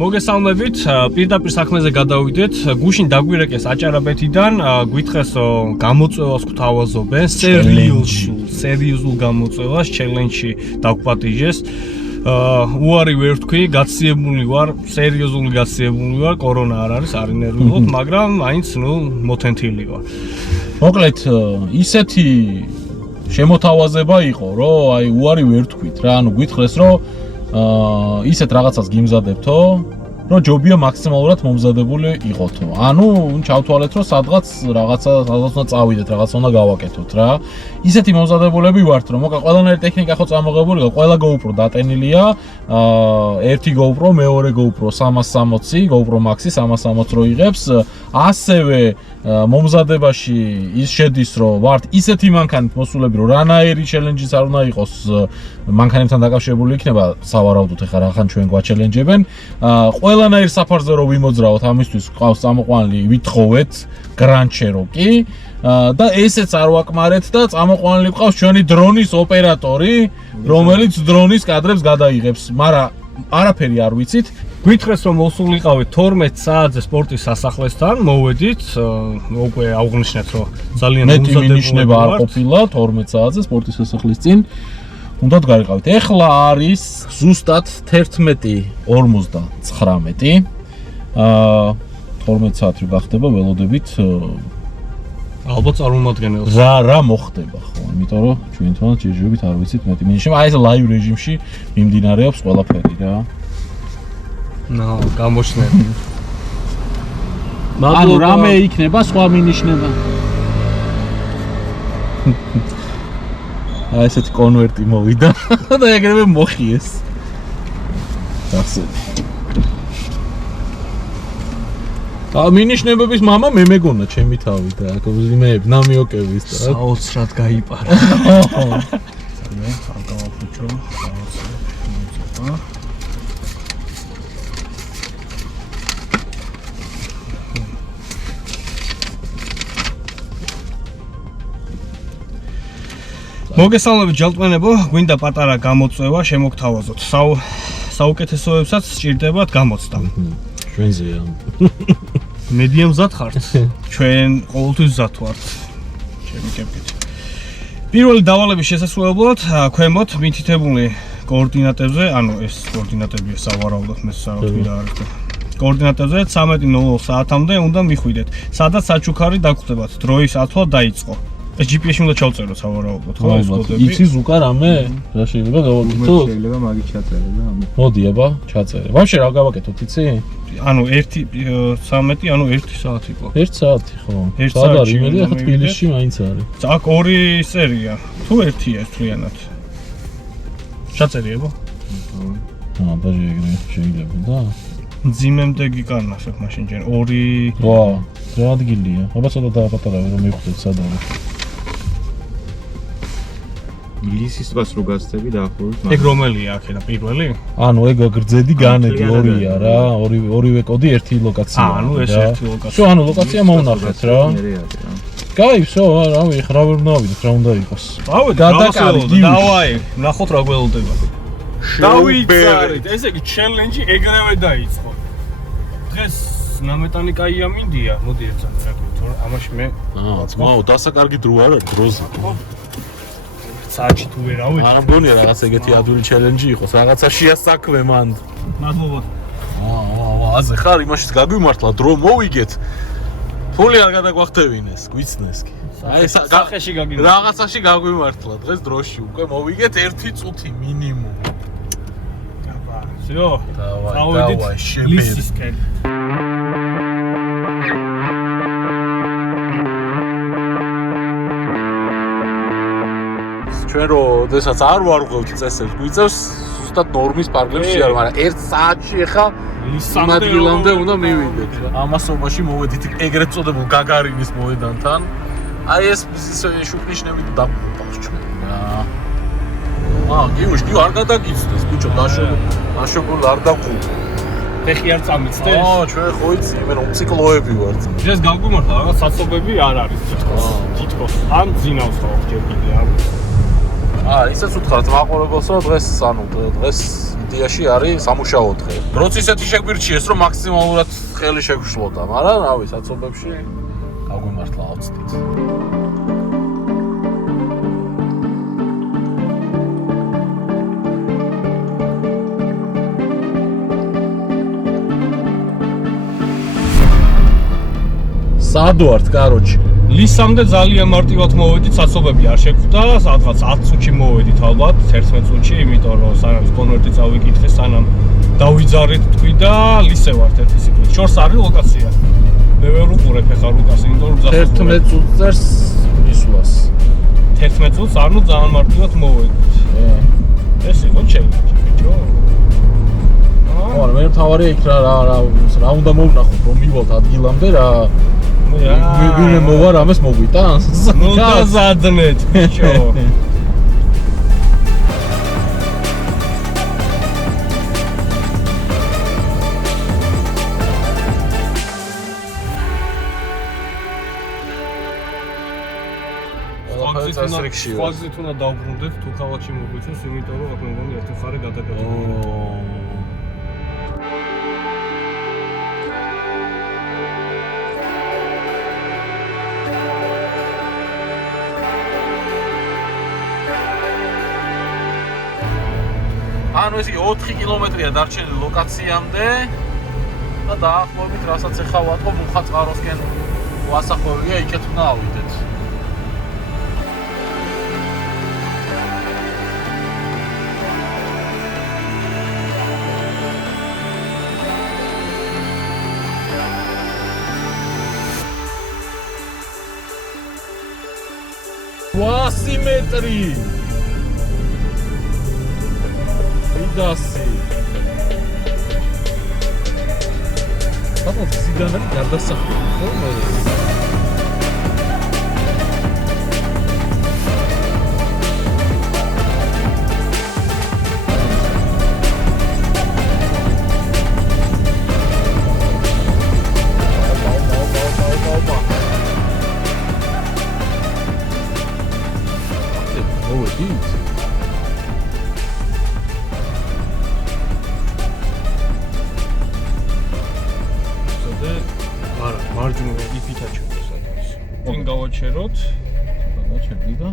მოგესალმებით, პირდაპირ საქმეზე გადავიდეთ. გუშინ დაგვირეკეს აჭარაბეთიდან, გვითხრეს რომ გამოწვევას გვთავაზობენ, სერიოზულ გამოწვევას, ჩელენჯში დაგვპატიჟეს. უარი ვერ ვთქვი, გაციებული ვარ, სერიოზული გაციებული ვარ, კორონა არ არის, არ ინერვიულობ, მაგრამ მაინც მოთენთილი ვარ. მოკლედ, ისეთი შემოთავაზება იყო, რომ აი უარი ვერ ვთქვით რა, ანუ გვითხრეს რომ ისეთ რაღაცას გიმზადებთო, რომ ჯობია მაქსიმალურად მომზადებული იყოთო. ანუ ჩავთვალეთ, რომ სადღაც უნდა წავიდეთ, რაღაც უნდა გავაკეთოთ რა. ისეთი მომზადებულები ვართ, რომ მოკლედ ყველანაირი ტექნიკა ხო წამოღებული, ყველა GoPro დატენილია, ერთი GoPro, მეორე GoPro 360, GoPro Max-ი 360 რო იღებს, ასევე მომზადებაში ის შედის, რომ ვართ ისეთი მანქანით მოსულები, რომ რანაირი ჩელენჯიც არ უნდა იყოს მანქანებთან დაკავშირებული იქნება, სავარაუდოდ ეხლა რახან ჩვენ გვაჩელენჯებენ. ყველანაირ საფარზე რო ვიმოძრავოთ, ამისთვის ყავს წამოყვანილი, ვითხოვეთ Grand Cherokee და ესეც არ ვაკმარეთ და წამოყვანილი ყავს ჩვენი დრონის ოპერატორი, რომელიც დრონის კადრებს გადაიღებს, მაგრამ არაფერი არ ვიცით. გვითხრეს რომ მოსულიყავით 12 საათზე სპორტის სასახლესთან, მოვედით, უკვე აღვნიშნეთ რომ ძალიან მეტი მინიშნება არ ყოფილა 12 საათზე სპორტის სასახლის წინ. უნდათ გარიყავით. ეხლა არის ზუსტად 11:59. 12 საათი გახდება ველოდებით ალბათ წარმომადგენელს. რა მოხდება ხო? იმიტომ რომ ჩვენ თვითონ ჯერჯერობით არ ვიცით მეტი მინიშნება. აი ეს ლაივ რეჟიმში მიმდინარეობს ყველაფერი რა. გამოჩნდება. ანუ რამე იქნება სხვა მინიშნება. აი ესეთი კონვერტი მოვიდა და ეგრევე მოხიეს. დასწრებით. მინიშნებების მამა მე მეგონა ჩემი თავი და იმეებ ნამიოკების და საოცრად გაიპარა. ძალიან არ გავაფუჭო. მოგესალმებით ჯელტმენებო, გვინდა პატარა გამოწვევა შემოგთავაზოთ. საუკეთესოებსაც სჭირდებათ გამოცდა. ჩვენზეა. მედია მზად ხართ? ჩვენ ყოველთვის მზად ვართ. ჩემი კეპკით. პირველი დავალების შესასრულებლად ქვემოთ მითითებული კოორდინატებზე, ანუ ეს კოორდინატებია სავარაუდოდ მე საერთოდ არ არის. კოორდინატებზე 13:00 საათამდე უნდა მიხვიდეთ, სადაც საჩუქარი დაგხვდებათ, დროის ათვლა დაიწყო. ეს GPS-ში უნდა ჩავწეროთ სავარაუდოდ, ხო ეს კოდები? იცის უკან რამე? რა შეიძლება გავაკეთო? შეიძლება მაგით ჩაწერე და ამო. მოდი აბა, ჩაწერე. ვაფშე რა გავაკეთოთ, იცი? ანუ 1:13, ანუ 1 საათი იყო. 1 საათი ხო. 1 საათი იმედი ახლა თბილისში მაინც არის. აქ 2 სერია. თუ 1-ია თლიანად. ჩაწერიებო? ბაჟი ეგრე შეიძლება და ძიმემდე გიკარნახებ მაშინ ჯერ 2 ვა, რა ადგილია. აბა ცოტა დააპატარავე რომ მივხვდეთ სად არის. ილისის ტბას რო გასწები დაახლოებით. ეგ რომელია აქედა პირველი? ანუ ეგ გრძედი განედი 2-ია რა, ორივე კოდი ერთი ლოკაცია. ანუ ეს ერთი ლოკაცია. შო, ანუ ლოკაცია მოვნახეთ რა. კაი, შო, რავი, ხრა ვერ ნავიდეთ, რა უნდა იყოს. დავაი, ნახოთ რა გველოდება. დავიცარით, ესე იგი ჩელენჯი ეგრევე დაიწყო. დღეს ნამეტანი კაია მინდია, მოდი ეცან რა თქმა ამაში მე მოუ, დასაკარგი დრო არ არის დროზე. საჭი თუ ვერავე. არა მგონია რაღაც ეგეთი ადვილი ჩელენჯი იყოს, რაღაცაშია საქმე მან. მადლობა. აზე ხარ, იმაშიც გაგვიმართლა, დრო მოვიგეთ. ფული არ გადაგვახტევინეს, გვიცნეს კი. აი სახეში გაგიმართლა. რაღაცაში გაგვიმართლა, დღეს დროში უკვე მოვიგეთ 1 წუთი მინიმუმ. всё. დავაი, ლისისკენ. ჩვენ როდესაც არ ვარღვევთ წესებს, გვიწევს ზუსტად ნორმის პარკლებში არ, მაგრამ 1 საათში ხა იმ ადგილამდე უნდა მივიდეთ. ამასობაში მოვედით ეგრეთ წოდებულ გაგარინის მოედანთან. აი ეს შუქნიშნებით დაბავს ჩვენ რა. გიუშ, არ გადაგიცდეს, ბიჭო, დაშობულ არ დაყუ. ფეხი არ წამიცდეს? ჩვენ ხო იცი, მე რომ ციკლოები ვართ. ეს გავგვიმართლა, რაღაც საცობები არ არის თითქოს. ან ძინავს ხო ჯერ კიდე არ. ისეც უთხრათ მაყურებელს, რომ დღეს იდეაში არის სამუშაო დღე. როც ისეთი შეგვირჩიეს, რომ მაქსიმალურად ხელი შეგვშლოდა, მაგრამ რავი, საცობებში გაგვიმართლა ავწდით. სად ვართ, კაროჩი? ლისამდე ძალიან მარტივად მოვედით, საცობები არ შეგვხვდა, სადღაც 10 წუთში მოვედით ალბათ, 11 წუთში, იმიტომ რომ სანამ კონვერტი წავიკითხე, სანამ დავიძარით თქვი და ლისე ვართ ერთი სიტყვით. შორს არის ლოკაცია. მე ვერ უყურებ ახლა რუკას, იმიტომ რომ 11 წუთს მისვლას. 11 წუთს, ანუ ძალიან მარტივად მოვედით. ეს იყო ჩელენჯი, ბიჭო. არა, მე თავარი იქ რა უნდა მოვნახოთ, რომ მივალთ ადგილამდე რა. ვინმე მოვარ ამას მოგვიტანს? ნუ დაზადნეთ, ბიჭო. სხვაგზით უნდა დავბრუნდეთ, თუ ქალაქში მოგვიწევს, იმიტომ რომ აქ მეგონი ერთი მხარე გადაგაგებული. ანუ ეს 4 კილომეტრია დარჩენილი ლოკაციამდე და დაახლოებით რასაც ეხა ვატყო მუხაწყაროსკენ ვასახვევია, იქეთ უნდა ავიდეთ. Metri. Idasi. Sabot siganları nerede saklıyor? Olmadı. მარჯვნივ იფითა ჩერდოს სადაც. წინ გავაჩეროთ. გადაჩერდი და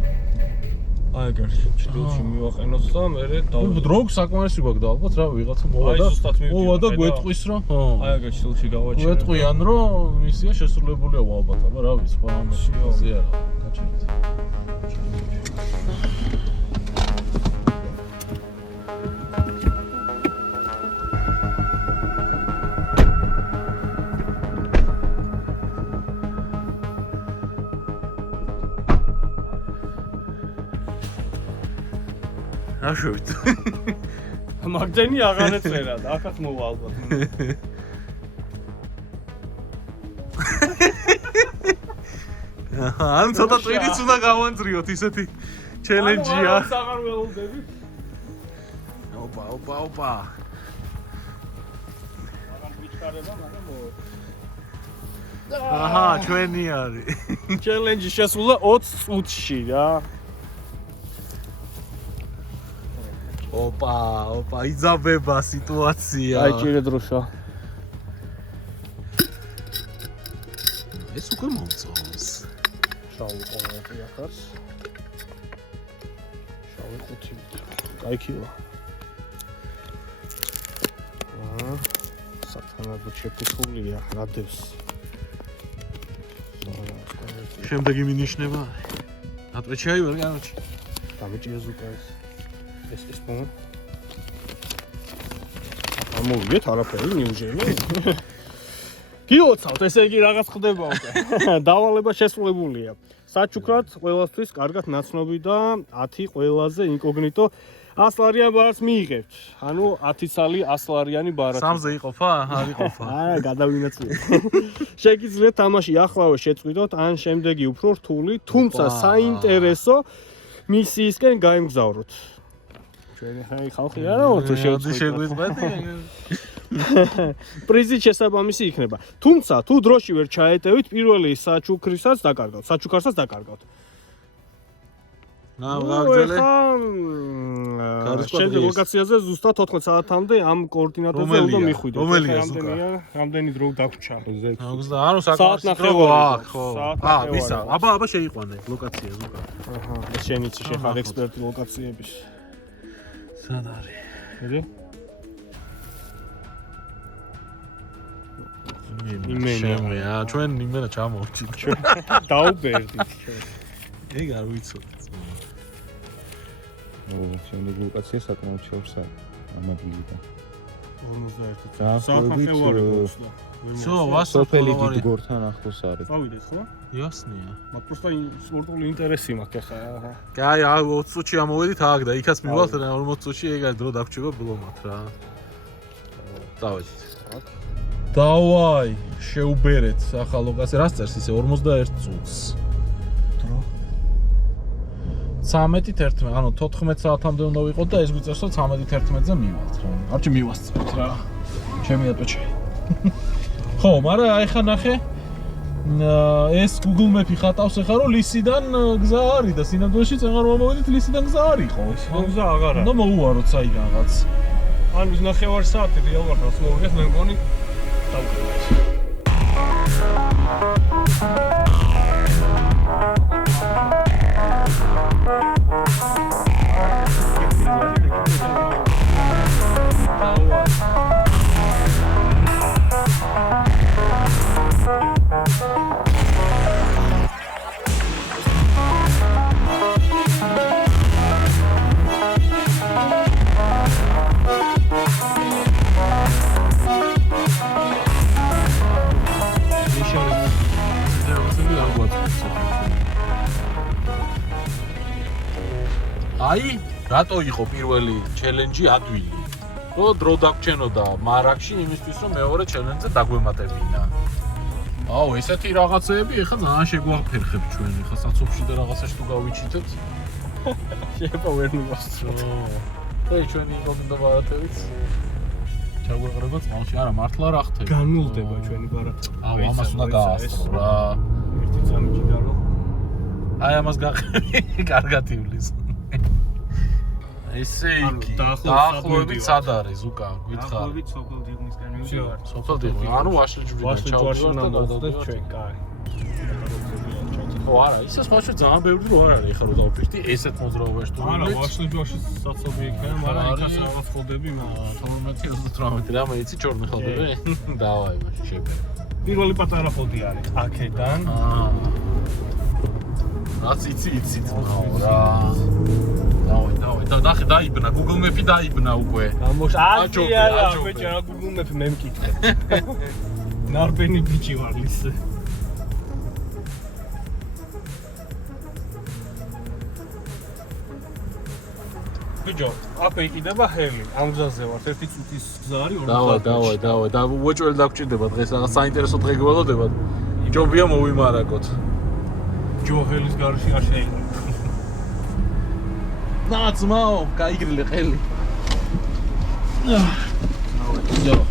აი ეგრე ჩრდილში მივაყენოთ და მე დროგ საკმარისი გვაქვს და ალბათ რა ვიღაცა მოვა და გვეტყვის რომ აი ეგრე ჩრდილში გავაჩეროთ. გვეტყვიან რომ მისია შესრულებულია ალბათ, აბა რა ვიცი, სხვა მისიაზე არა. გაჩერდი. აშოვით. მაგდენი აღარ ეწერა და ახაც მოვა ალბათ. ან ცოტა ტვირიც უნდა გავანძრიოთ ისეთი ჩელენჯია. აღარ ველოდები. ოპა. აღარ ვიჩქარება, მაგრამ მოვა. აჰა, ჩვენი არის. ჩელენჯი შესრულდა 20 წუთში რა. ოპა, იძაბება სიტუაცია. აი ჭირე დროშა. ეს უკვე მომწონს. შავი ყოლა ახაც. შავი ყუთი. აი კილა. სათანადო შეფუთულია, რადევს. შემდეგი მინიშნება. ატვეჩაი ვერ განაჩი. დამეჭია ზუკას. ეს პო. ამოვიდეთ არაფერი ნიუჟელი. გიოცავთ, ესე იგი რაღაც ხდება უკვე. დავალება შესრულებულია. საჩუქრად ყველასთვის კარგად ნაცნობი და 10 ყველაზე ინკოგნიტო 100 ლარიან ბარათს მიიღებთ. ანუ 10 წალი 100 ლარიანი ბარათი. სამზე იყოფა? არ იყოფა. გადავინაცვლოთ. შეგიძლიათ თამაში ახლავე შეწყვიტოთ, ან შემდეგი უფრო რთული, თუმცა საინტერესო მისიისკენ გაემგზავროთ. ჩვენი ხალხი არა ვარ თუ შეგვიყვეთი. პრიზი შესაბამისი იქნება. თუმცა თუ დროში ვერ ჩაეტევით, პირველი საჩუქრსაც დაკარგავთ. გაგრძელე. შემდეგ ლოკაციაზე ზუსტად 14 საათამდე ამ კოორდინატებზე უნდა მიხვიდეთ. რომელია რამდენი დრო დაგვრჩა? ანუ საათ საკმარისი ნახევარი დრო გვაქვს, აქვს, ხო. საათ აა, ნახევარი ვისა, გვაქვს. აბა შეიყვანე ლოკაცია ზუგა. აჰა, შენიც შეხარ ექსპერტი ლოკაციების. სად არის? მერე? იმენა, ჩვენ იმენა ჩამოვჭით. დაუბერდით ჩვენ. ეგ არ ვიცოდეთ. შემდეგ ლოკაცია საკმაოდ შორსა ამაგილიდან. 51 დაახლოებით, Всё, вас სოფელი დიდგორთან ახლოს არის. წავიდეთ ხო? Яснია. მაგ პროსტა სპორტული ინტერესი მაქვს ახლა. კაი, 20 წუთში ამოვედით აქ და იქაც მივალთ რა 40 წუთში ეგ არის დრო დაგვრჩება ბლომად რა. დავედით. დავაი, შეუბერეთ ახლა ლოკაცია. რას წერს ისე 41 წუთს? დრო 13-11, ანუ 14 საათამდე უნდა ვიყოთ და ეს გვიწერს რომ 13-11-ზე მივალთ რა. არჩი მივასწრებთ რა. ჩემი ატოჩი. ხო, მაგრამ აი ხა ნახე. ეს Google Map-ი ხატავს ახლა რომ ლისიდან გზა არის და სინამდვილეში წეღარ მომოვედით ლისიდან გზა არ იყო. გზა აღარ არის. უნდა მოუვაროთ საიდან რაღაც. ანუ ნახევარი საათი რეალურად რას მოვიგეთ მე მგონი დავკრიბეთ. აი, რატო იყო პირველი ჩელენჯი ადვილი? რომ დრო დაგვრჩენოდა მარაკში იმისთვის რომ მეორე ჩელენჯზე დაგვემატებინა. აუ, ესეთი რაღაცეები ეხლა ძალიან შეგვაფერხებ ჩვენ. ეხლა საცობში და რაღაცაში თუ გავიჩიტეთ. შეიძლება ვერ მივასწრო. აი, ჩვენი გოგონდა ბარათებით. ჩაგვეყრება წყალში, არა, მართლა რა ხდება? განულდება ჩვენი ბარათი. აუ, ამას უნდა გაასწრო რა. ერთი წამი და რომ აი, ამას გაყრი, კარგად ივლის. ესე იგი, დაახლოებით სად არის უკან, გითხარ. დაახლოებით სოფელ დიღმისკენ მივიდივართ. სოფელ დიღმი, ანუ ვაშლიჯვრიდან ჩავდივართ და დავდოთ ჩვენ, კაი. ხო, არა, ისე სხვაში ძალიან ბევრი რო არ არის, ეხლა რო დავფიქრდი, ესეთ მოძრაობაში თუ არა, ვაშლიჯვარში საცობი იქნება, მაგრამ იქაც რაღაც ხოდები, მაგრამ 12-18 რამე იცი ჩორნე ხოდები? დავაი, მაშინ შეგე. პირველი პატარა ხოდი არის აქედან. რაც იცით, რა. დავაი, და ნახე დაიბნა, Google Map-ი დაიბნა უკვე. აჯობე, ბიჭო, რა Google Map-ი მე მკითხე. ნარბენი ბიჭი ვარ ისე. ბიჭო, აფე იყიდება ჰელი, ამ გზაზე ვართ, ერთი წუთის გზა არის 40. დავაი, და უეჭველი დაგჭირდება დღეს, რაღაც საინტერესო დღე გველოდებათ. ჯობია მოვიმარაგოთ. ჯო ჰელის გარშე არ შეიძლება. ნაცმაო, გაიგრილე ყელი. დავაი,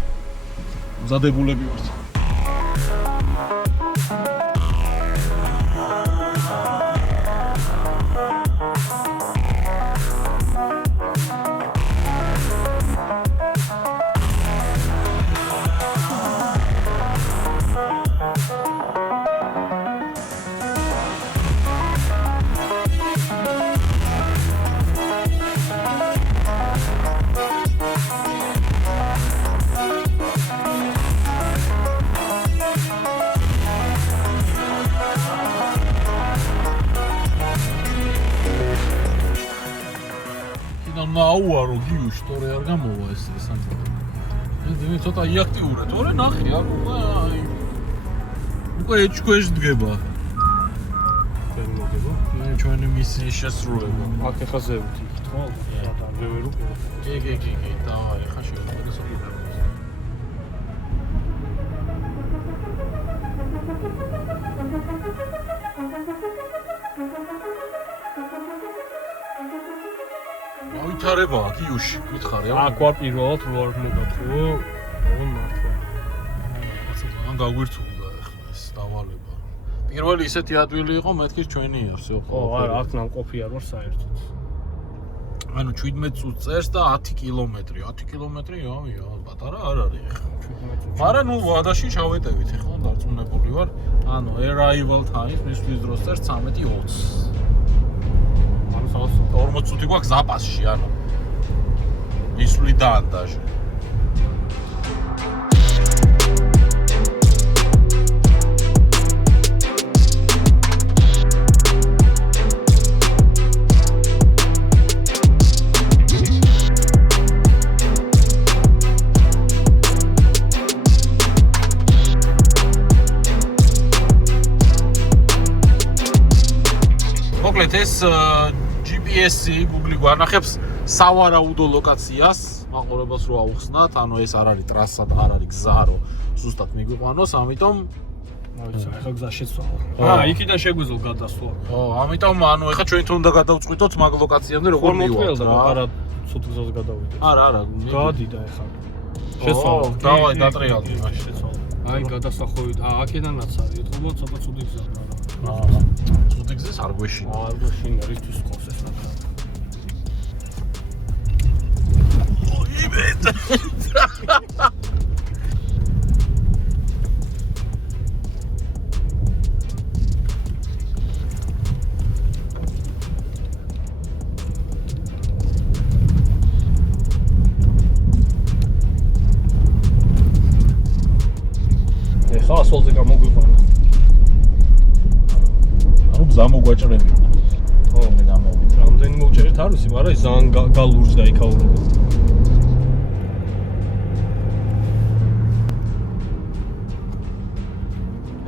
მზადებულები ვართ. ნაუარო გიუშ თორე არ გამოვა ეს სამწუხაროდ. მე ცოტა იაქტიურა, თორე ნახე აქ აი უკვე ეჭქვეშ დგება. ვერ მოგება? მე ჩვენი მისიის შესრულება. აქ ახლა ზევით იქით ხო? და ვერ უკვე. კი, დავაი, ხა შევიდა საფიქრე. ვითარებაა გიუში, გითხარი აქ ვარ პირველად რო არ მოგათხო, ოღონ მართლა. ძალიან გაგვირთულდა ახლა ეს დავალება. პირველი ისეთი ადვილი იყო, მეთქის ჩვენი არსო. ხო, არა, აქ ნამყოფი არ ვარ საერთოდ. ანუ 17 წუთს წერს და 10 კილომეტრი. 10 კილომეტრი, პატარა არ არის ახლა. 17 წუთი. მაგრამ ნუ ვადაში ჩავეტევით ახლა, დარწმუნებული ვარ. ანუ arrival time მისთვის დროს წერს 13:20. ანუ 40 წუთი გვაქვს ზაპასში, ანუ ისვლი დაანდაჟე. მოკლედ ეს GPS-ი Google-ი გვანახებს სავარაუდო ლოკაციას, მაყურებელს რო აუხსნათ, ანუ ეს არ არის ტრასა და არ არის გზა, რო ზუსტად მიგვიყვანოს, ამიტომ მოიცა, ახლა გზა შეცვალა. ხო. იქიდან შეგვიძლია გადასვლა. ხო, ამიტომ ანუ ეხლა ჩვენ თუნ უნდა გადავწყვიტოთ მაგ ლოკაციამდე როგორ მივიდეთ რა. არა, ცუდ გზას გადავიდეთ. არა, გადიდა ახლა. შეცვალა. დავაი დატრიალდი მაშინ. შეცვალა. აი გადასახვევით, აქედანაც არის, ეთქობა ცოტა ცუდი გზა, მაგრამ ცუდი გზის არ გვეშინა. არ გვეშინა, რისთვის ყავს ეს რა. იბეთ. ეხლა ასოლზე გამოგვიყვანა. ანუ გზა მოგვაჭრებინა. ხო, მე გამოვიდა. რამდენი მოვჭერეთ არ ვიცი, მაგრამ ზან გალურს დაიქაურებო.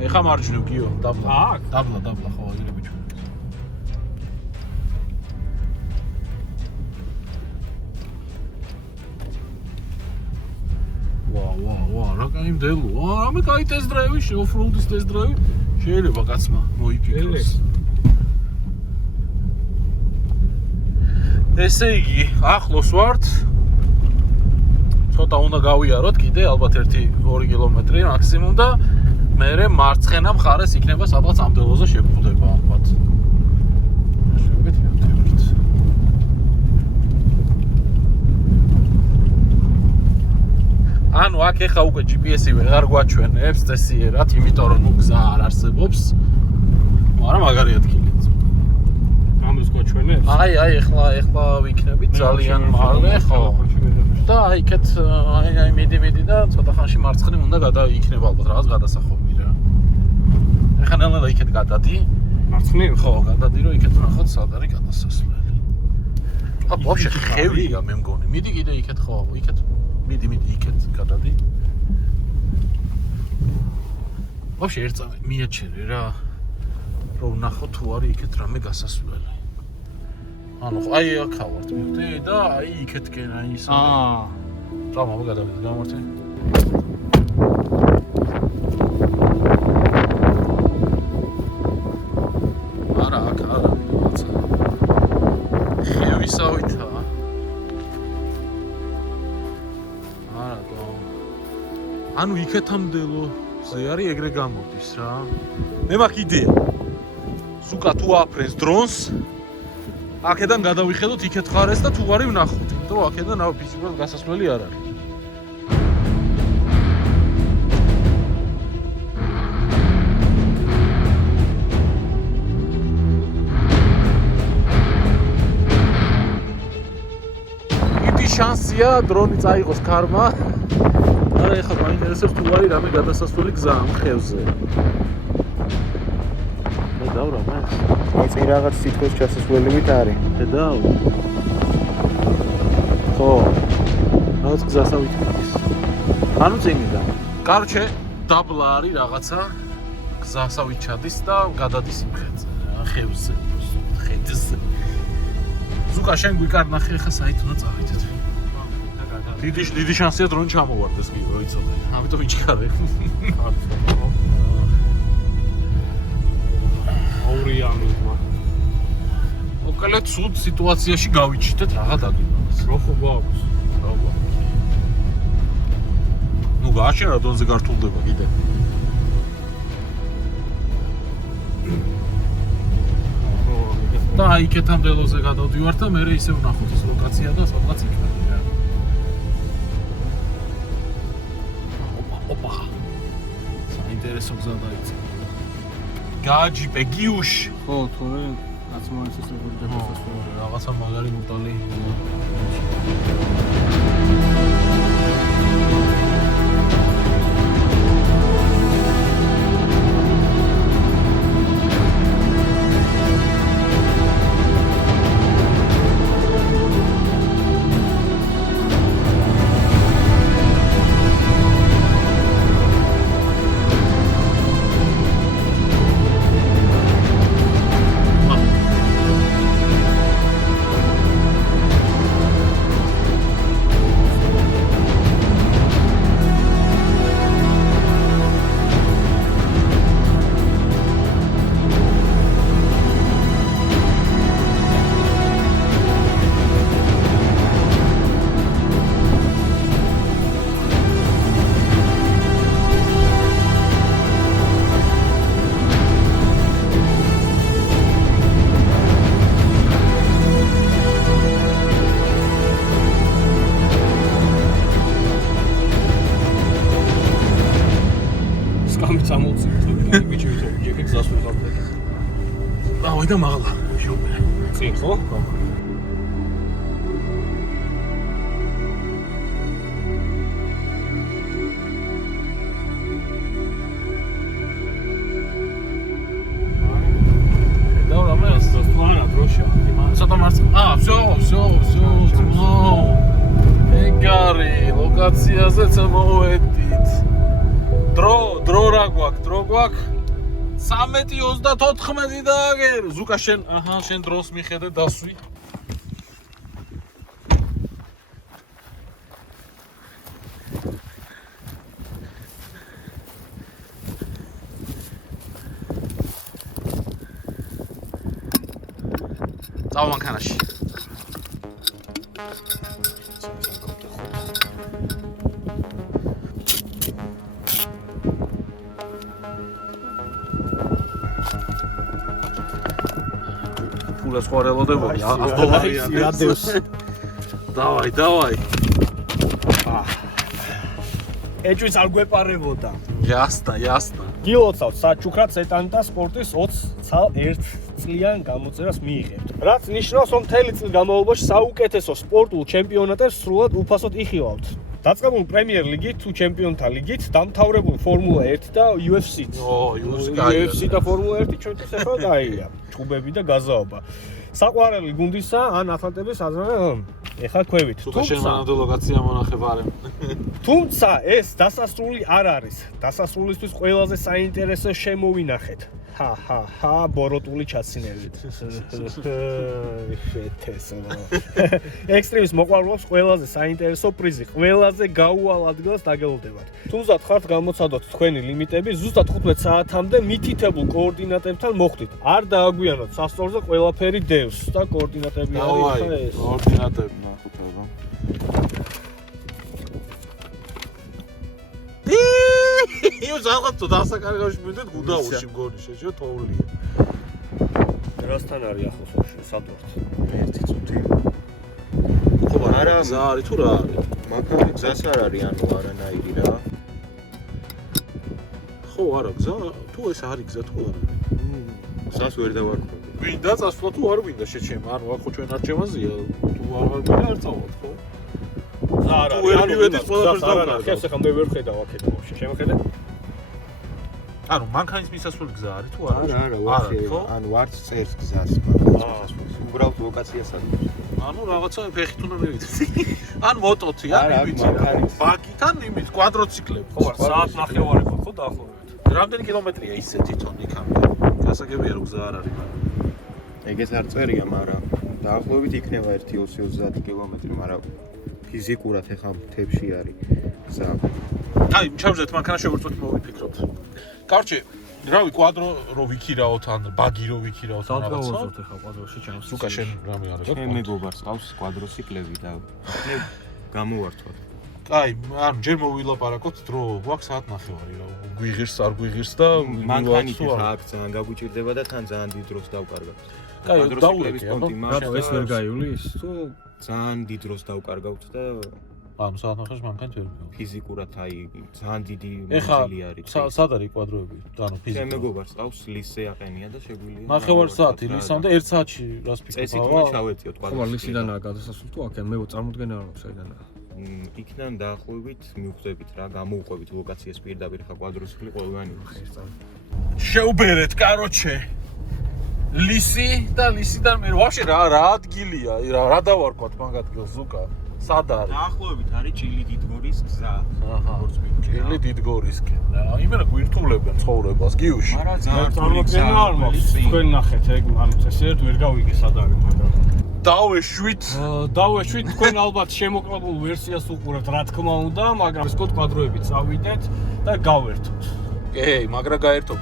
ეხა მარჯვნივ კიო, დაბლა. აქ? დაბლა, ხო, აგერე ბიჭო. ვა, რა კაი მდელოა. რამე კაი ტესტ-დრაივი, ოფროუდის ტესტ-დრაივი. შეიძლება კაცმა მოიფიქროს. ესე იგი, ახლოს ვართ. ცოტა უნდა გავიაროთ კიდე, ალბათ 1-2 კილომეტრი მაქსიმუმ და მერე მარცხენა მხარეს იქნება სადღაც ამ დელოზე შეგხვდება ალბათ. შევიდეთ. ანუ აქ ეხა უკვე GPS-ი ვეღარ გვაჩვენებს წესიერად, იმიტომ რომ ნუ გზა არ არსებობს. მაგრამ მაგარი ადგილია. ამას გვაჩვენებს? აი, ეხლა ვიქნებით ძალიან მალე, ხო. და აი იქეთ აი მიდი და ცოტა ხანში მარცხნივ უნდა იქნება ალბათ რაღაც გადასახობი რა. ეხლა ნელა იქეთ გადადი. მარცხნივ? ხო, გადადი რომ იქეთ ნახოთ სად არის გადასასვლელი. ვაფშე ხევია მე მგონი. მიდი კიდე იქეთ ხო, იქეთ. მიდი იქეთ გადადი. ვაფშე ერთ წამი მიაჩერე რა. რომ ნახოთ თუ არის იქეთ რამე გასასვლელი. ანუ აი აქ ავართ მივხვდი და აი იქეთკენ აი ის რა მოვა გადავიდეთ გამართე არა აქ არა ხევისავითა არა და ანუ იქეთამდელო ზე არის ეგრე გამოდის რა მე მაქვს იდეა ზუკა თუ აფრენს დრონს აქედან გადავიხედოთ იქეთ ხარეს და თუ არი ვნახოთ. იმიტომ რომ აქედან ფიზიკურად გასასვლელი არ არის. იტი შანსია დრონი წაიღოს ქარმა. არა ეხლა მაინტერესებს თუ არი რამე გადასასვლელი გზა ამ ხევზე. დავრა მე. აი წინ რაღაც სიტყვის ჩასასვლელივით არის. დედაო. ხო. რაღაც გზასავით მიდის. ანუ წინიდან. კარჩე დაბლა არის რაღაცა გზასავით ჩადის და გადადის იმ ხეთზე. ხევზე. ხეთზე. ზუკა შენ გვიკარნახე ხა საით უნდა წავიდეთ. დიდი შანსია დრონ ჩამოვარდეს კი რო იცოდე. ამიტომ იჩქარე. აურიანობა. მოკლედ ცუდ სიტუაციაში გავიჩიტეთ რაღა დაგინოს. რო ხო გვაქვს? რა გვაქვს? ნუ გააჩერა დონზე გართულდება კიდე. და აი იქეთან ველოზე გადავდივარ და მე ისე ვნახოთ ეს ლოკაცია და სადღაც იქნება. ოპა. საინტერესო გზა დაიწყო. გააჯიპე გიუშ. ხო, თორე რაც მოიცეს როგორ დაგასასწორო. რაღაცა მაგარი მუტალი. დავაი და მაღლა. წინ ხო? Dobra, jest to stwana, proszę. Co to masz? A, все. Egari, lokacja zecamoetit. Dro ragwak. 13:34 დააგერ. ზუკა შენ, შენ დროს მიხედე დასვი. წავა მანქანაში. ფულას ხوارელოდებოდი $100 ადევს. დავაი. ეჭვიც არ გვეპარებოდა. Ясно. გილოცავთ საჩუქრად სეტანი და სპორტის 21 წლიან გამოწერას მიიღებთ. რაც ნიშნავს, რომ მთელი წლის განმავლობაში საუკეთესო სპორტულ ჩემპიონატებს სრულად უფასოდ იხილავთ. დაწყებული პრემიერ ლიგით თუ ჩემპიონთა ლიგით, დამთავრებული ფორმულა 1 და UFC-ით. UFC და ფორმულა 1 ჩვენთვის ახლა გაია. ჭუბები და გაზაობა. საყვარელი გუნდისა ან ათლეტების აზროვნა ეხა ქვევით. თუ შენ მანამდე ლოკაცია მონახებ არემ. თუმცა ეს დასასრული არ არის. დასასრულისთვის ყველაზე საინტერესო შემოვინახეთ. ბოროტული ჩაცინებით. შეთესო. ექსტრემის მოყვარულობს ყველაზე საინტერესო პრიზი, ყველაზე გაუვალ ადგილას დაგელოდებათ. თუმცა ხართ გამოცადოთ თქვენი ლიმიტები, ზუსტად 15 საათამდე მითითებულ კოორდინატებთან მოხვდით. არ დააგვიანოთ სასწორზე ყველაფერი დევს და კოორდინატები არის ეს. კოორდინატები ნახოთ. იუს ალბათ დასაკარგავში მივიდეთ გუდაურში მგონი შეჭო თოვლია. რასთან არის ახლოს სადვართ? ერთი წუთი. ხო, არა, გზა არის თუ რა არის? მაგარი გზას არ არის, ანუ არანაირი რა. ხო, არა, გზა, თუ ეს არის გზა თუ არა? გზას ვერ დავარქვი. გვინდა წასვლა თუ არ გვინდა შეჩემ, ანუ ახო ჩვენ არჩევაზია, თუ არ გვინდა არ წავალთ, ხო? არა, თუ ვერ მივედით ყველაფერს დავკარგავთ. ხეს ახლა მე ვერ ხედავ აქეთ ბავშვი, შემოხედე? ანუ მანქანის მისასვლელი გზა არის თუ არა? არა, ვახე, ხო? ანუ არც წერს გზას მაგას. უბრალოდ ლოკაციას არის. ანუ რაღაცა ფეხით უნდა მივიდეთ. ან მოტოთი, ან არა, იმით. მანქანით. ბაგითან იმით, კვადროციკლებით. ხო, საათ ნახევარი ხო დაახლოებით. რამდენი კილომეტრია ისე თვითონ იქამდე? გასაგებია რომ გზა არ არის, მაგრამ ეგეც არ წერია, მაგრამ დაახლოებით იქნება 1-20 კილომეტრი, მაგრამ ფიზიკურად ეხა მთებში არის გზა. აი, ჩავზეთ მანქანა შევერწოთ მოვიფიქროთ. Короче, რავი კვადრო რო ვიქირაოთ ან ბაგი რო ვიქირაოთ ან რაღაცა. დავგავაზოთ ახლა კვადროში ჩამს. ზუკა შენ რამე არა გაქვს? ჩემ მეგობარს ყავს კვადროციკლები და ხნებ გამოვართვათ. აი, ანუ ჯერ მოვილაპარაკოთ დრო, გვაქვს საათ ნახევარი რა. გვიღირს, არ გვიღირს და მანქანით ხა აქ ძალიან გაგვიჭირდება და თან ძალიან დიდ დროს დავკარგავთ. კაი, კვადროციკლების დაურეკე, კონტი რატო ეს ვერ გაივლის? თუ ძალიან დიდ დროს დავკარგავთ და ანუ საათნახევარს მანქანით ვერ გავიგე. ფიზიკურად აი ძალიან დიდი ეხა მანძილი არის. სად არის კვადროები? ანუ ჩემ ფიზიკა. მეგობარს ყავს ლისზე აყენია და შეგვიძლია. ნახევარ საათი ლისამდე 1 საათში რას წესით ფიქრობ? უნდა ჩავეწიოთ ხომ კვადროციკლი. ლისიდანაა გადასასვლელი თუ აქ მე წარმოდგენა არ მაქვს საიდანაა. იქიდან დაახლოებით მივხვდებით რა, გამოვყვებით ლოკაციას პირდაპირ ხა კვადროციკლი ყველგან არის. შეუბერეთ, კაროჩე. ლისი და ლისიდან მე ვაფშე რა ადგილია, რა დავარქვათ მაგ ადგილს ზუკა? სად არის? დაახლოებით არის ჭილი დიდგორის გზა. აჰა. ჭილი დიდგორისკენ. იმენა გვირთულებენ ცხოვრებას გიუში. მაგრამ მე ძალიან წარმოდგენა არ მაქვს. თქვენ ნახეთ ეგ ანუ წესიერთ ვერ გავიგე სად არის მაგრამ. დავეშვით. დავეშვით თქვენ ალბათ შემოკლებულ ვერსიას უყურებთ რა თქმა უნდა, მაგრამ სკოტ კვადროებით წავიდეთ და გავერთოთ. ე, მაგრა გაერთობ.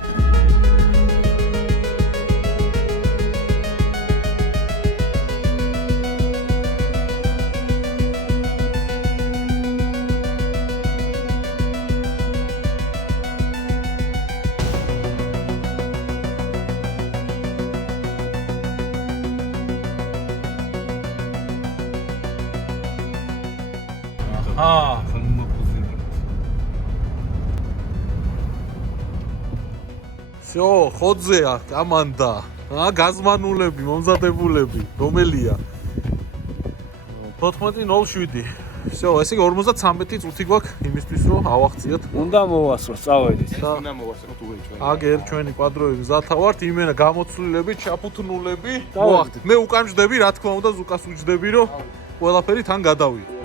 აა всё, ხოძეა, კამანდა. გაზმანულები, მომზადებულები, რომელია? 14:07. всё, ესე იგი 53 წუთი გვაქვს იმისთვის, რომ ავახციოთ. უნდა მოვასწროთ, წავედით. უნდა მოვასწროთ უე ჩვენ. აგერ ჩვენი კვადროები მზათა ვართ, იმენა გამოცვლილები, ჩაფუთნულები. მოახდით. მე უკან ვждები, რა თქმა უნდა, ზუკას ვუჯდები, რომ ყველაფერი თან გადავიდე.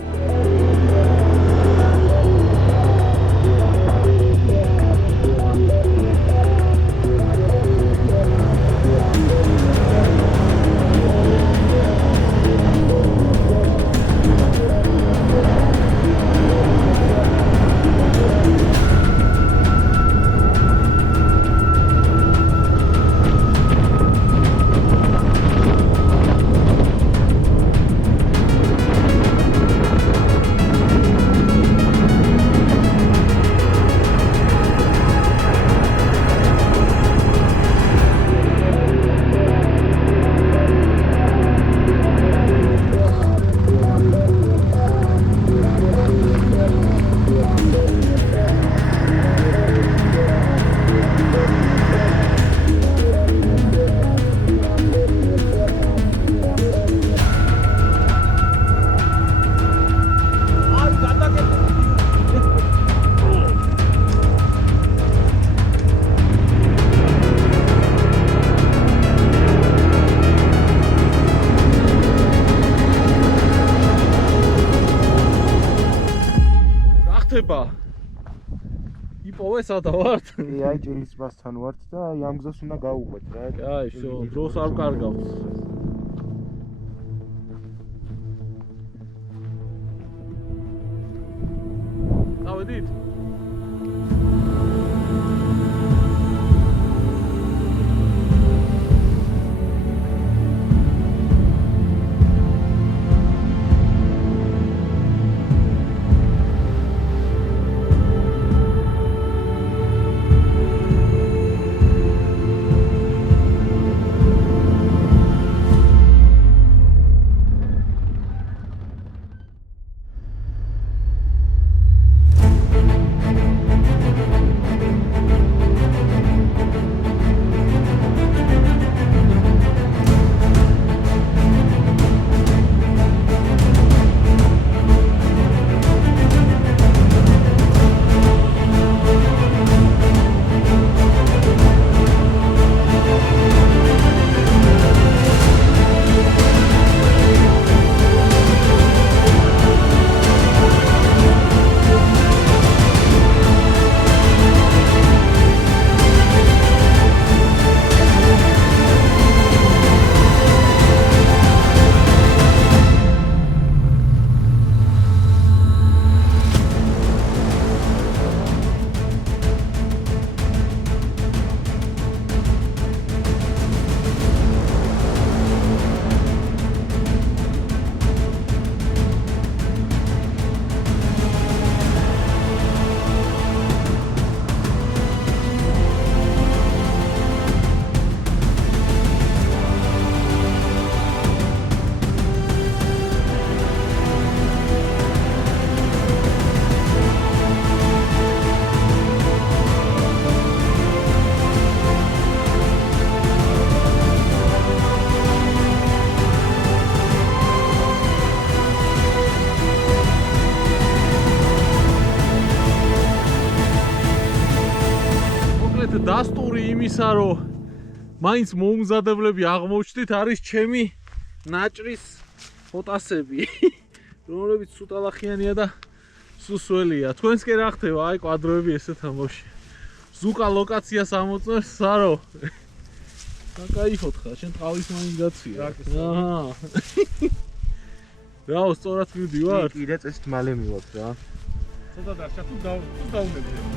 იპოვე სადა ვართ? აი ჭილის მასთან ვართ და აი ამ გზას უნდა გავუყვეთ რა. აი, всё, დროს არ ვკარგავთ. დავედით? იმისა, რომ მაინც მოუმზადებლები აღმოჩნდით, არის ჩემი ნაჭრის ფოტასები, რომლებიც სუტალახიანია და სუსველია. თქვენს კი რა ხდება, აი კვადროები ესეთ ამბავში. ზუკა ლოკაციას ამოწმებს, სარო. საკაიფოდ ხარ, შენ ტყავის მაინც გაცვია. აჰა. რაო, სწორად მივდივარ? კიდე წესით მალე მივაქვს რა. ცოტა დარჩა თუ დაუნებია.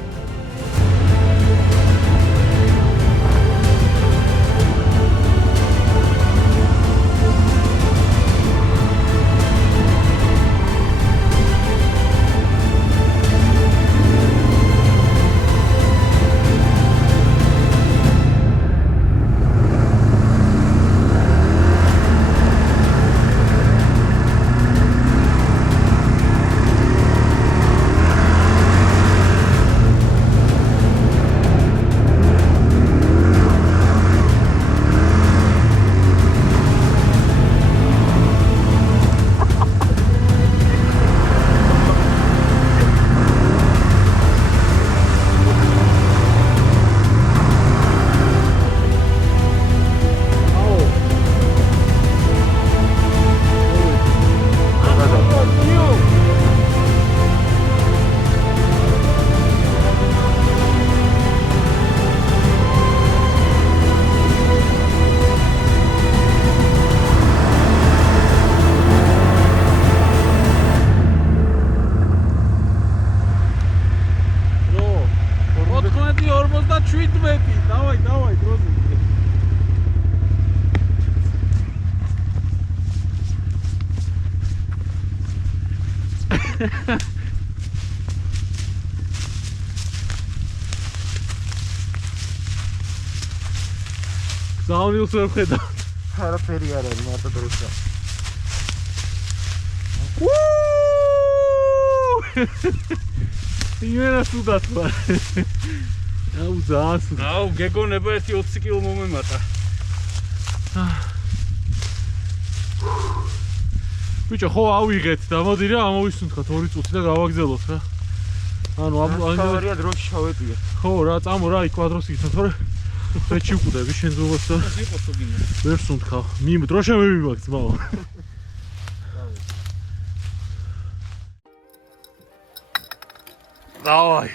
Давай, грозный. Заунил свой вход. არაფერი არ არის, მარტო დროშა. იმენა სუდათ ვარ. აუ ზას. აუ გეგონება 1-20 კილო მომემატა. ბიჭო, ხო ავიღეთ და მოდი რა ამოვისუნთქათ 2 წუთი და გავაგზავნოთ რა. ანუ ამგვარია დროში ჩავეტიე. ხო რა, წამო რა, იქ კვადროს იქით, თორე რეჩი უყდები შენ ზოგადად და იყო თუ გინდა. ვერ სუნთქავ. დროშა მივიმაგ ძმაო. დავაი.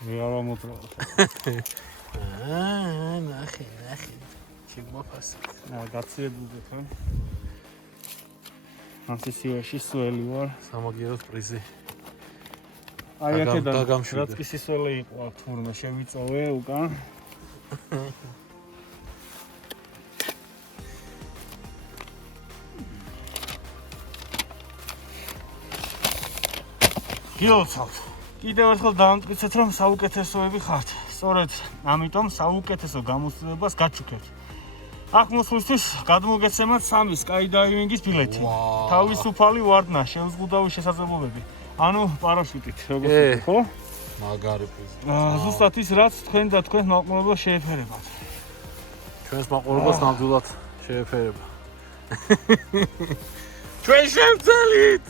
მე არ ამოწრავ. ნახე. შემოფასე. გაციებულდეთ რა. ასე სიაში სველი ვარ. სამაგიეროს პრიზი. აი აქედან დაგამშვიდე. რაც კი სისველი იყო აქ თურმე შევიწოვე უკან. გილოცავთ. კიდევ ერთხელ დავამტკიცეთ, რომ საუკეთესოები ხართ. სწორედ ამიტომ საუკეთესო გამოცდილებას გაჩუქებთ. აქ მოსვლისთვის გადმოგეცემათ 3 skydiving-ის ბილეთი. თავისუფალი ვარდნა, შეუზღუდავი შესაძლებლობები. ანუ პარაშუტით, როგორც ვთქვი, ხო? მაგარი პრიზი. ზუსტად ის, რაც თქვენ და თქვენს მაყურებელს შეეფერებათ. ჩვენს მაყურებელს ნამდვილად შეეფერება. ჩვენ შევძელით!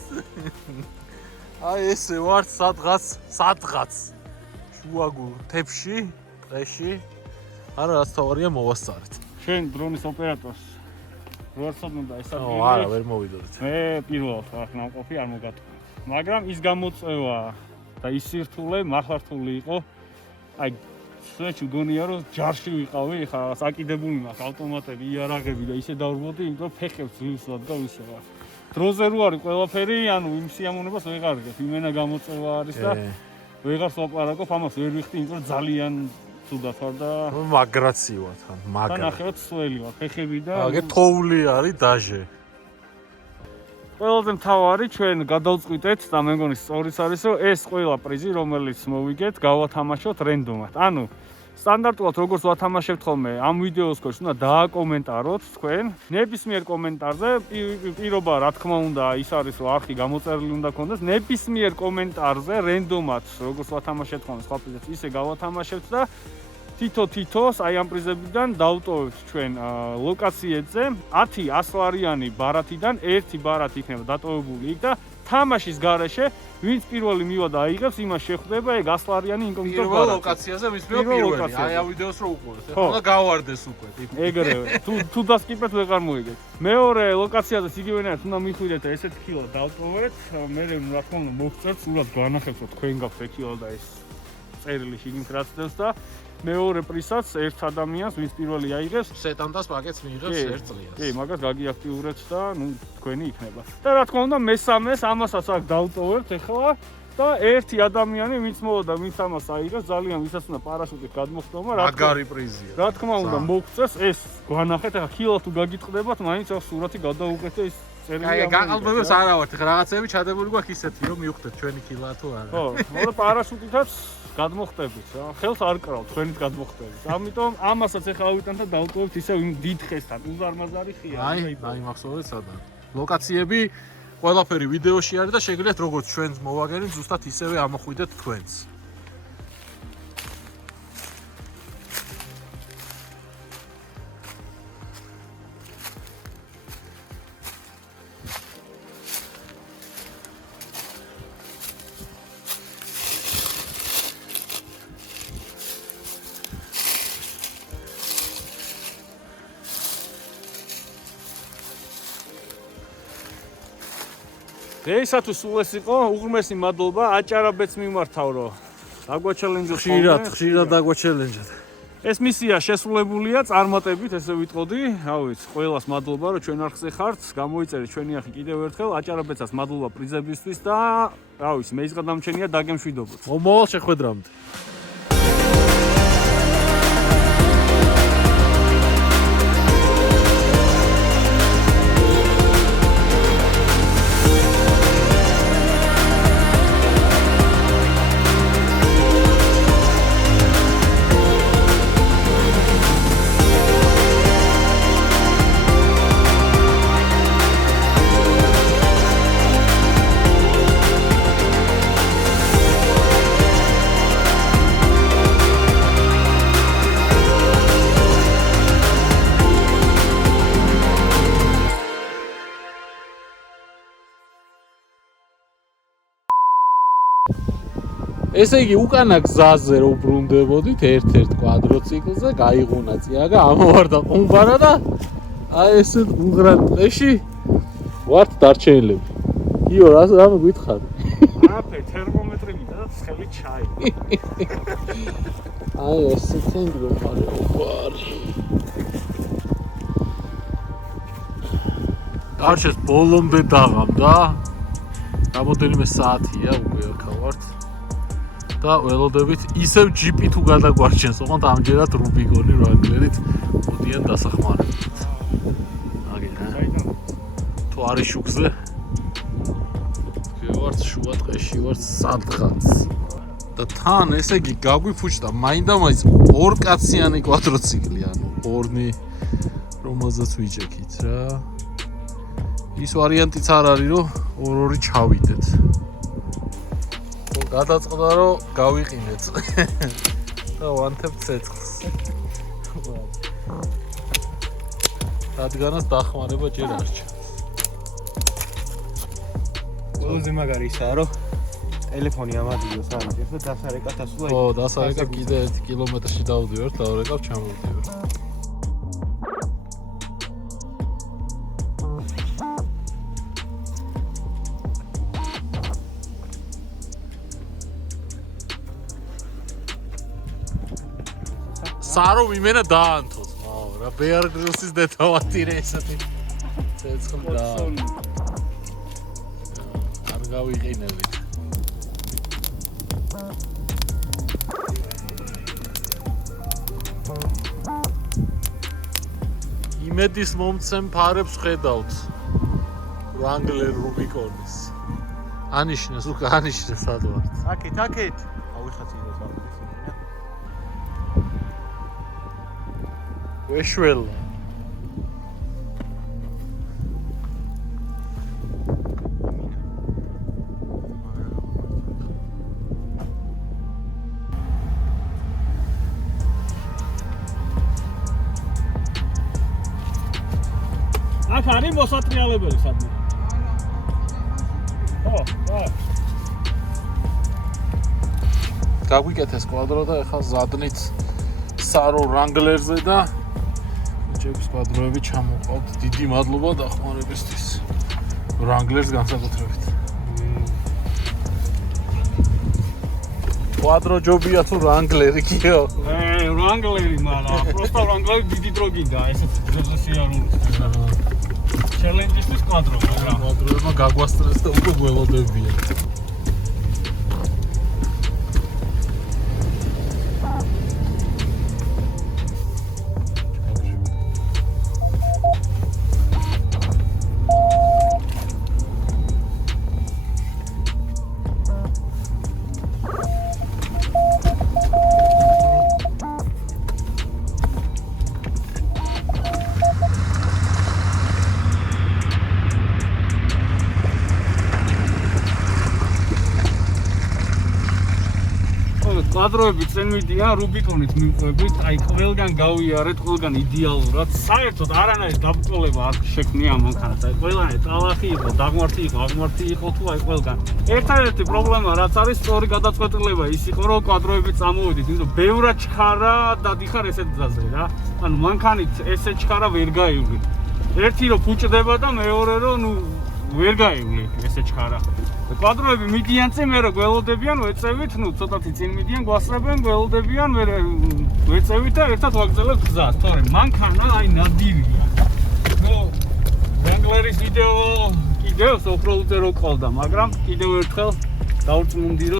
აი ესე ვარ სადღაც შუაგულ თებში, ტყეში. არა, რაც თავარია მოვასწარეთ. ჩვენ დრონის ოპერატორს როარცოდ უნდა ესაძირო. არა, ვერ მოვიდოდეთ. მე პირველად აქ ნამყოფი არ მოგატყუა. მაგრამ ის გამოწვევა და ის სირთულე მართლართული იყო. აი, სულეჩი გონია რომ ჯარში ვიყავი, ხა საკიდებული მაქვს ავტომატები, იარაღები და ისე დავრბოდი, იმიტომ ფეხებს ვისვად და ვისვარ. დროზე რო არის ყველაფერი, ანუ იმ სიამოვნებას ვეღარ გეთ. იმენა გამოწვევა არის და ვეღარ ვაპარაკობ, ამას ვერ ვიხდი, იმიტომ ძალიან ცუდად ვარ და მაგრაცივა თან, მაგრა. და ნახევად სველი ვარ, ფეხები და აგე თოული არის დაჟე. ყველაზე მთავარი ჩვენ გადავწყვიტეთ და მე მგონი სწორიც არის, რომ ეს ყველა პრიზი, რომელიც მოვიგეთ, გავათამაშოთ რენდომად. ანუ სტანდარტულად როგორც ვათამაშებთ ხოლმე, ამ ვიდეოს ქვეშ უნდა დააკომენტაროთ თქვენ. ნებისმიერ კომენტარზე პირობა, რა თქმა უნდა, ის არის, რომ არხი გამოწერილი უნდა ქონდეს. ნებისმიერ კომენტარზე რენდომად, როგორც ვათამაშებთ ხოლმე სხვა პრიზებს, ისე გავათამაშებთ და თითო-თითოს აი ამ პრიზებიდან დავტოვებთ ჩვენ ლოკაციებზე 10 100-ლარიანი ბარათიდან ერთი ბარათი იქნება დატოვებული იქ და თამაშის garaშე ვინც პირველი მივა და აიღებს იმას შეხვდება ეგ 100-ლარიანი ინკოგნიტო პირველ ლოკაციაზე მის პირველი. აი ამ ვიდეოს რო უყურეთ, ახლა გავარდეს უკვე. ეგრევე. თუ დასკიპეთ ვეღარ მოიგეთ. მეორე ლოკაციაზე იგივენაირად უნდა მიხვიდეთ და ესეთ კილო დავტოვეთ. მე რა თქმა უნდა მოვწერთ სულად განახებთ რომ თქვენ გაქვთ კილო და ეს წერილი შიგნით რაც დევს და მეორე პრისაც ერთ ადამიანს ვინც პირველი აიღებს სეტანდას პაკეტს მიიღებს ერთ წლიას. კი, მაგას გაგიაქტიურეთ და ნუ თქვენი იქნება. და რა თქმა უნდა მესამეს ამასაც აქ დავტოვებთ ახლა და ერთი ადამიანი ვინც მოვა და ვინც ამას აიღებს ძალიან ვისაც უნდა პარაშუტით გადმოხდომა მაგარი პრიზია. რა თქმა უნდა მოგწეს ეს გვანახეთ ახლა კილო თუ გაგიტყდებათ მაინც ახ სურათი გადაუღეთ და ეს წერილი აი გაყალბებებს არა ვართ ახლა რაღაცები ჩადებული გვაქვს ისეთი რომ მივხვდეთ ჩვენი კილა თუ არა. ხო, მაგრამ პარაშუტითაც გადმოხტებით რა. ხელს არ კრავთ თქვენით გადმოხტებით. ამიტომ ამასაც ახლა ავიტანთ და დავტოვებთ ისევ იმ დიდ ხესთან. უზარმაზარი ხია. აი მახსოვეთ სადაა. ლოკაციები ყველაფერი ვიდეოში არის და შეგიძლიათ როგორც ჩვენს მოვაგერეთ ზუსტად ისევე ამოხვიდეთ თქვენს. დღეისათვის სულ ეს იყო, უღრმესი მადლობა, აჭარაბეთს მიმართავ რომ დაგვაჩელენჯოთ. ხშირად დაგვაჩელენჯოთ. ეს მისია შესრულებულია, წარმატებით, ესე ვიტყოდი. რა ვიცი, ყველას მადლობა რომ ჩვენ არხზე ხართ, გამოიწერეთ ჩვენი ახი კიდევ ერთხელ, აჭარაბეთსაც მადლობა პრიზებისთვის და რა ვიცი, მე ის გადამჩენია დაგემშვიდობოთ. მომავალ შეხვედრამდე. ესე იგი უკანა გზაზე რო ბრუნდებოდით ერთ-ერთ კვადროციკლზე, გაიღუნა წიაგა, ამოვარდა ყუმბარა და აი ესეთ უღრან ტყეში ვართ დარჩენილები. იო, რამე გითხარი? აფე თერმომეტრი მინდა და ცხელი ჩაი. აი ესეთ თენგრო მარე ოპარი. გარშეს ბოლომდე დაღამ და რამოდენიმე საათია უკვე აქ ვართ. და ველოდებით ისევ ჯიპი თუ გადაგვარჩენს, ოღონდ ამჯერად რუბიკონი რანგლერით მოდიან დასახმარებლად. აგენა. თუ არის შუქზე? ვართ შუა ტყეში, ვართ სადღაც. და თან ესე იგი გაგვიფუჭდა მაინდა-მაინც ორკაციანი კვადროციკლი, ანუ ორნი რომელზეც ვიჭექით რა. ის ვარიანტიც არ არის, რომ ორ-ორი ჩავიდეთ. გადაწყდა რომ გავიყინეთ და ვანთებ ცეცხლს. რადგანაც დახმარება ჯერ არ ჩანს. ყველაზე მაგარი ისაა რომ ტელეფონი ამადიოს არის და დასარეკად ასულა. ხო, დასარეკად კიდე 1 კილომეტრში დავდივართ, დავრეკავ ჩამოვდივარ. სარო იმენა დაანთოს. რა ბეარ გრილსის დეტავატირე ესეთი. ცეცხლი და არ გავიყინებით. იმედის მომცემ ფარებს ხედავთ. რანგლერ რუბიკონის. ანიშნეს, უკ ანიშნეს ადვართ. აქეთ. ავიხაცი და საერთოდ. ეშველა. არის მოსატრიალებელი სადმე. გაგვიკეთეს კვადრო და ეხლა ზადნით სარო რანგლერზე და ჯებს კვადროები ჩამოყავთ. დიდი მადლობა დახმარებისთვის. რანგლერს განსაკუთრებით. კვადრო ჯობია თუ რანგლერი კიო? რანგლერი, მაგრამ просто რანგლერი დიდი დრო გინდა, ესეც ძროზე სიარულს. ჩელენჯისთვის კვადრო, მაგრამ კვადროებმა გაგვასტრეს და უკვე გველოდებიან. კვადროები წინ მიდიან რუბიკონით მივყვებით, აი ყველგან გავიარეთ, ყველგან იდეალურად. საერთოდ არანაირი დაბრკოლება არ შექმნია მანქანას. აი ყველანი ტალახი იყო, დაღმართი იყო, აღმართი იყო თუ აი ყველგან. ერთადერთი პრობლემა რაც არის, სწორი გადაწყვეტილება ის იყო, რომ კვადროები წამოვედით, იმიტომ რომ ბევრად ჩქარა და დიხარ ესეთ გზაზე რა. ანუ მანქანით ესე ჩქარა ვერ გაივლი. ერთი რომ ფუჭდება და მეორე რომ ნუ ვერ გაივლი ესე ჩქარა. კვადროები მიდიან წინ, მე რა გველოდებიან, ვეწევით, ნუ ცოტათი წინ მიდიან, გვასწრებენ, გველოდებიან, მე ვეწევით და ერთად ვაგრძელებთ გზას. თორემ მანქანა აი ნადირია. ნუ რანგლერის ვიდეო კიდევ სოფროუზე რო ყავდა, მაგრამ კიდევ ერთხელ დავწმუნდი